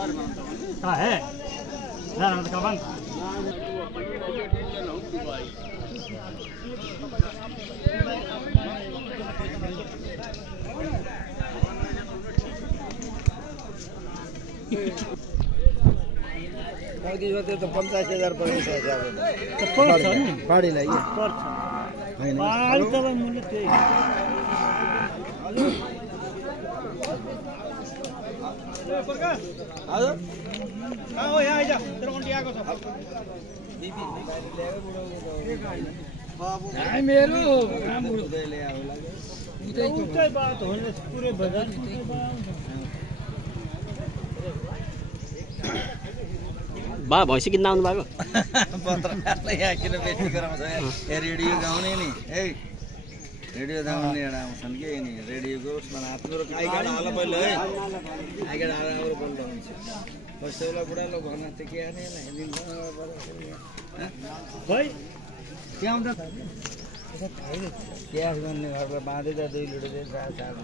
कहाँ है ना तो कहाँ तो 50,000 पर्छ पाडीलाई बा भैँसी किन्न आउनु भएको पत्रकारलाई यहाँ किन बेटी गराउँछ रेडियो गाउने नि ए रेडियो गाउने एउटा आउँछन् कि नि रेडियोको उसमा आफ्नो आई कार्ड हाल पहिले है आई कार्ड हाल अरू बन्द हुन्छ बसेउला बुढालो भन्न त के आने भाइ के आउँछ ग्यास भन्ने घरमा बाँधै त 2 लिटर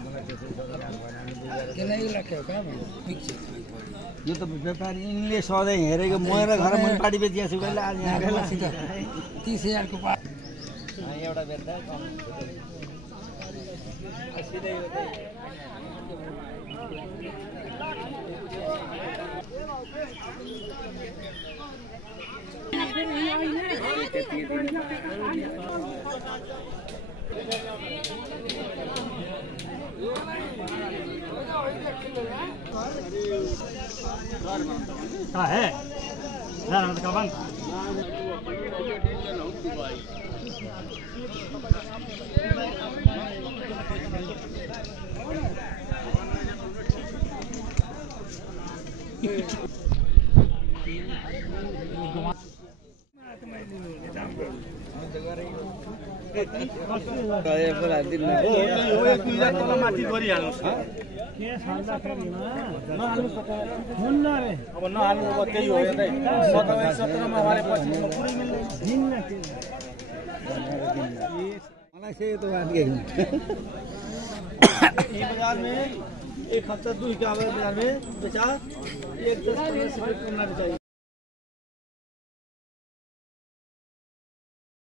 मलाई त्यसै यो त व्यापारी यिनले सधैँ हेरेको मएर घर मुनिपाटी बेचिया छु कहिले आज यहाँ 30,000 को एउटा बेच्दा कहाँ है ना तो कहाँ माथि गरिहाल्नुहोस् अब नहाल्नु अब त्यही हो सत्रमा वालेपछि मलाई चाहिँ तो बात के बाजार में एक हफ्ता 2 बाजार में बेचा 1 10 15 करना चाहिए